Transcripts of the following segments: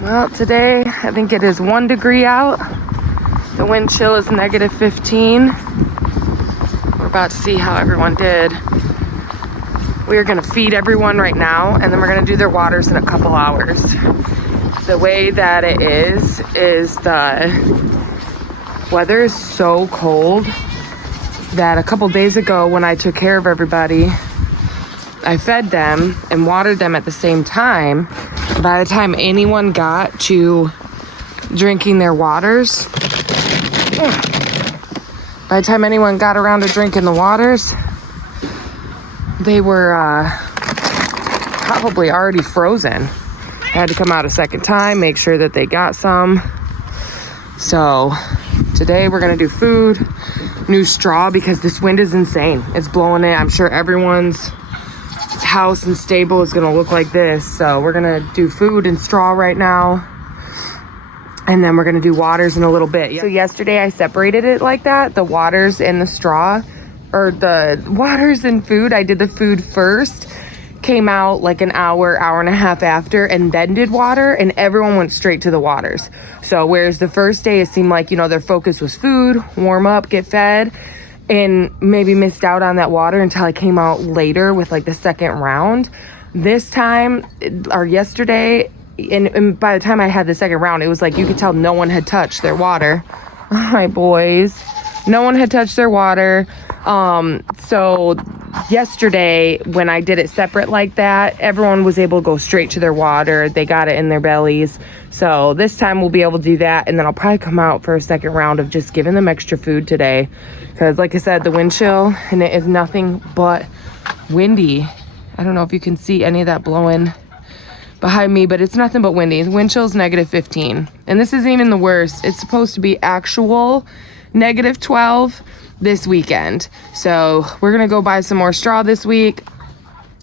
Well, today I think it is 1 degree out. The wind chill is -15. We're about to see how everyone did. We are gonna feed everyone right now, and then we're gonna do their waters in a couple hours. The way that it is the weather is so cold that a couple days ago when I took care of everybody, I fed them and watered them at the same time. By the time anyone got to drinking their waters, by the time anyone got around to drinking the waters, they were probably already frozen. I had to come out a second time, make sure that they got some. So today we're gonna do food, new straw, because this wind is insane. It's blowing it. I'm sure everyone's house and stable is gonna look like this. So we're gonna do food and straw right now, and then we're gonna do waters in a little bit. So yesterday I separated it like that, the waters and the straw, or the waters and food. I did the food first, came out like an hour and a half after, and then did water, and everyone went straight to the waters. So whereas the first day it seemed like, their focus was food, warm up, get fed, and maybe missed out on that water until I came out later with like the second round. This time, or yesterday, and by the time I had the second round, it was like you could tell no one had touched their water. Hi, boys. No one had touched their water. So yesterday when I did it separate like that, everyone was able to go straight to their water. They got it in their bellies. So this time we'll be able to do that, and then I'll probably come out for a second round of just giving them extra food today, because like I said, the wind chill, and it is nothing but windy. I don't know if you can see any of that blowing behind me, but it's nothing but windy. The wind chill is -15, and this isn't even the worst. It's supposed to be actual -12 this weekend. So we're gonna go buy some more straw this week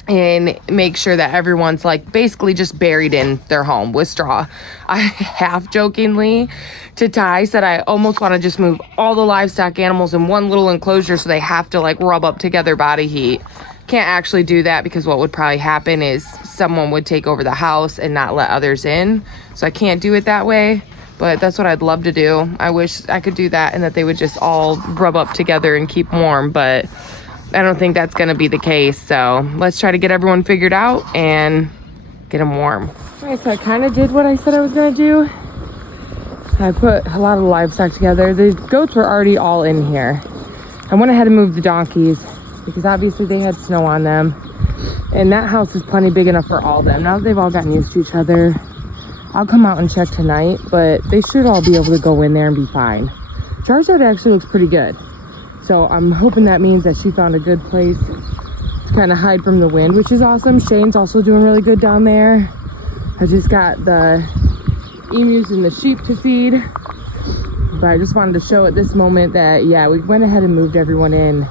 and make sure that everyone's like basically just buried in their home with straw. I half jokingly to Ty said I almost want to just move all the livestock animals in one little enclosure so they have to like rub up together body heat. Can't actually do that, because what would probably happen is someone would take over the house and not let others in. So I can't do it that way. But that's what I'd love to do. I wish I could do that and that they would just all rub up together and keep warm, but I don't think that's gonna be the case. So let's try to get everyone figured out and get them warm. Okay, so I kind of did what I said I was gonna do. I put a lot of livestock together. The goats were already all in here. I went ahead and moved the donkeys because obviously they had snow on them. And that house is plenty big enough for all of them. Now that they've all gotten used to each other, I'll come out and check tonight, but they should all be able to go in there and be fine. Charizard actually looks pretty good. So I'm hoping that means that she found a good place to kind of hide from the wind, which is awesome. Shane's also doing really good down there. I just got the emus and the sheep to feed. But I just wanted to show at this moment that, yeah, we went ahead and moved everyone in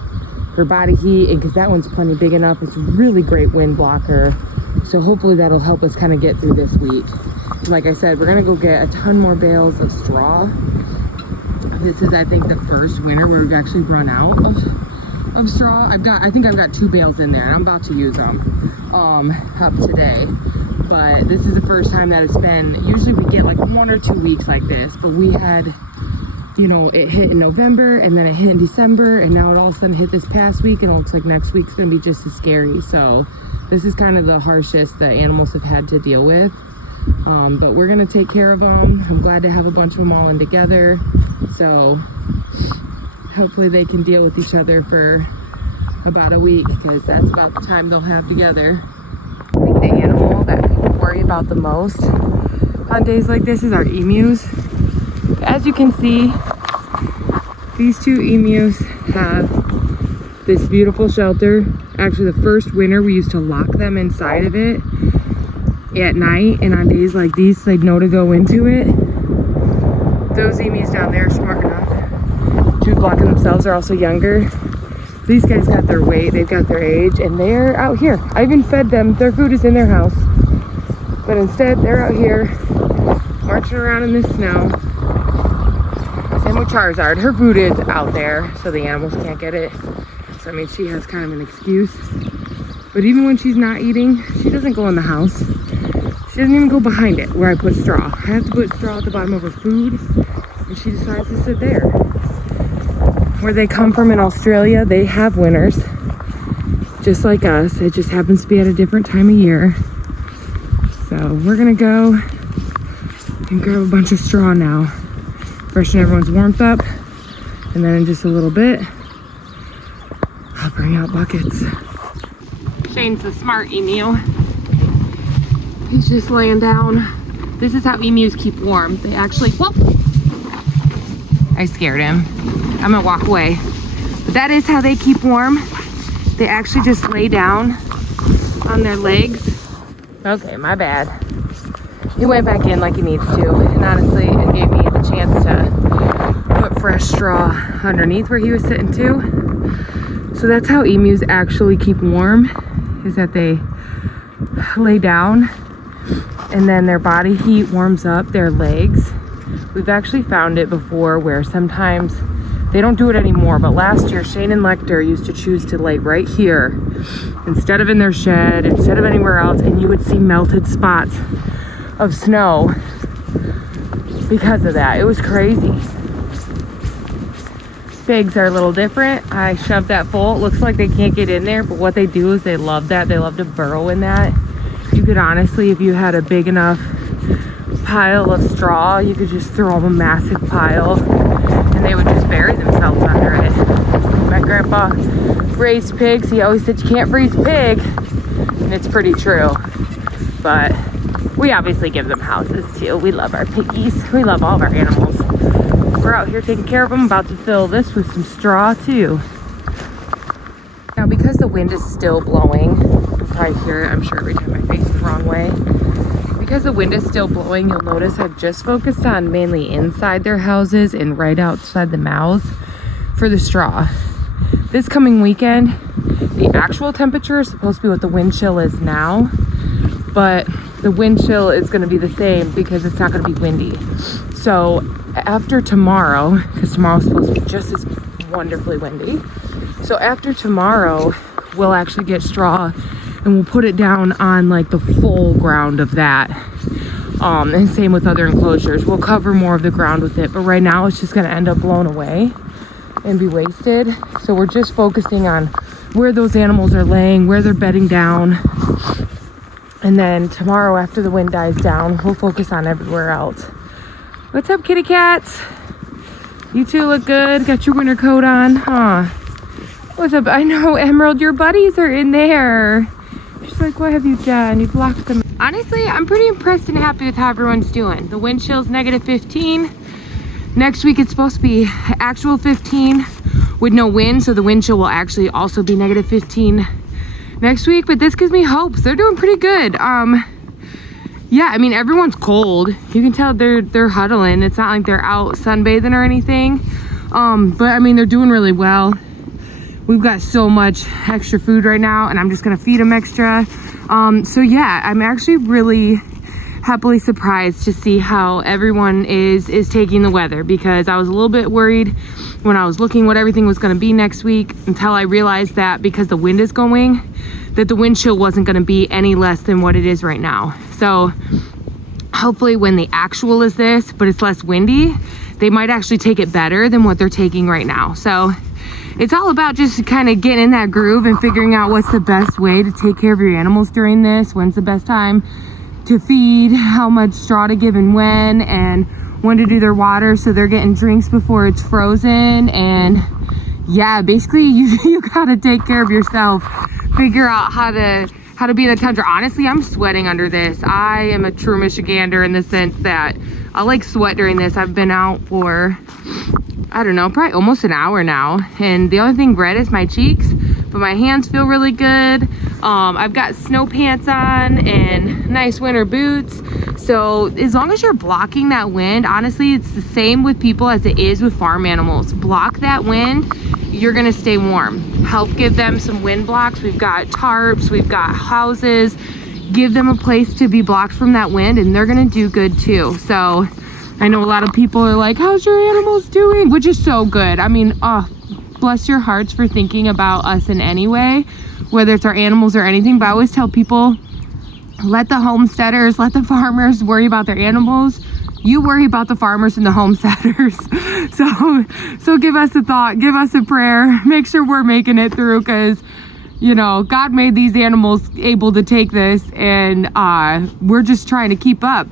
for body heat, and because that one's plenty big enough. It's a really great wind blocker. So hopefully that'll help us kind of get through this week. Like I said, we're gonna go get a ton more bales of straw. This is, I think, the first winter where we've actually run out of straw. I think I've got 2 bales in there, and I'm about to use them up today. But this is the first time that it's been, usually we get like 1 or 2 weeks like this, but we had, it hit in November, and then it hit in December, and now it all of a sudden hit this past week, and it looks like next week's gonna be just as scary. So this is kind of the harshest the animals have had to deal with. But we're gonna take care of them. I'm glad to have a bunch of them all in together. So hopefully they can deal with each other for about a week, because that's about the time they'll have together. I think the animal that people worry about the most on days like this is our emus. As you can see, these 2 emus have this beautiful shelter. Actually, the first winter we used to lock them inside of it at night, and on days like these they'd know to go into it. Those emus down there are smart enough to lock themselves. They're also younger. These guys got their weight, they've got their age, and they're out here. I even fed them. Their food is in their house, but instead they're out here marching around in the snow. Same with Charizard. Her food is out there, so the animals can't get it. So I mean, she has kind of an excuse. But even when she's not eating, she doesn't go in the house. She doesn't even go behind it where I put straw. I have to put straw at the bottom of her food, and she decides to sit there. Where they come from in Australia, they have winters, just like us. It just happens to be at a different time of year. So we're gonna go and grab a bunch of straw now. Freshen everyone's warmth up, and then in just a little bit, I'll bring out buckets. Shane's the smart emu. He's just laying down. This is how emus keep warm. They actually, whoop! I scared him. I'm gonna walk away. But that is how they keep warm. They actually just lay down on their legs. Okay, my bad. He went back in like he needs to. And honestly, it gave me the chance to put fresh straw underneath where he was sitting too. So that's how emus actually keep warm, is that they lay down and then their body heat warms up their legs. We've actually found it before where sometimes they don't do it anymore, but last year Shane and Lecter used to choose to lay right here instead of in their shed, instead of anywhere else, and you would see melted spots of snow because of that. It was crazy. Pigs are a little different. I shoved that full. It looks like they can't get in there, but what they do is they love that. They love to burrow in that. You could honestly, if you had a big enough pile of straw, you could just throw them a massive pile and they would just bury themselves under it. My grandpa raised pigs. He always said you can't freeze a pig, and it's pretty true. But we obviously give them houses too. We love our piggies. We love all of our animals. We're out here taking care of them. About to fill this with some straw too. Now because the wind is still blowing, you'll probably hear it, I'm sure, every time I face the wrong way. Because the wind is still blowing, you'll notice I've just focused on mainly inside their houses and right outside the mouths for the straw. This coming weekend, the actual temperature is supposed to be what the wind chill is now, but the wind chill is going to be the same because it's not going to be windy. So after tomorrow, because tomorrow's supposed to be just as wonderfully windy, so after tomorrow, we'll actually get straw and we'll put it down on like the full ground of that. And same with other enclosures. We'll cover more of the ground with it, but right now it's just going to end up blown away and be wasted. So we're just focusing on where those animals are laying, where they're bedding down. And then tomorrow, after the wind dies down, we'll focus on everywhere else. What's up, kitty cats? You two look good. Got your winter coat on, huh? What's up? I know, Emerald, your buddies are in there. She's like, what have you done? You've locked them. Honestly, I'm pretty impressed and happy with how everyone's doing. The wind chill's -15. Next week, it's supposed to be actual 15 with no wind. So the wind chill will actually also be -15 next week. But this gives me hopes. They're doing pretty good. Yeah, I mean, everyone's cold. You can tell they're huddling. It's not like they're out sunbathing or anything. But I mean, they're doing really well. We've got so much extra food right now, and I'm just gonna feed them extra. So yeah, I'm actually really happily surprised to see how everyone is taking the weather, because I was a little bit worried when I was looking what everything was gonna be next week, until I realized that because the wind is going, that the wind chill wasn't gonna be any less than what it is right now. So hopefully when the actual is this, but it's less windy, they might actually take it better than what they're taking right now. So it's all about just kind of getting in that groove and figuring out what's the best way to take care of your animals during this, when's the best time to feed, how much straw to give and when to do their water so they're getting drinks before it's frozen. And yeah, basically you gotta take care of yourself, figure out how to be in the tundra. Honestly, I'm sweating under this. I am a true Michigander in the sense that I like sweat during this. I've been out for, I don't know, probably almost an hour now, and the only thing red is my cheeks, but my hands feel really good. I've got snow pants on and nice winter boots. So as long as you're blocking that wind, honestly, it's the same with people as it is with farm animals. Block that wind, you're gonna stay warm. Help give them some wind blocks. We've got tarps, we've got houses. Give them a place to be blocked from that wind, and they're gonna do good too. So I know a lot of people are like, how's your animals doing? Which is so good. I mean, oh, bless your hearts for thinking about us in any way, whether it's our animals or anything. But I always tell people, let the homesteaders, let the farmers worry about their animals. You worry about the farmers and the homesteaders. So give us a thought, give us a prayer, make sure we're making it through, because you know, God made these animals able to take this, and we're just trying to keep up.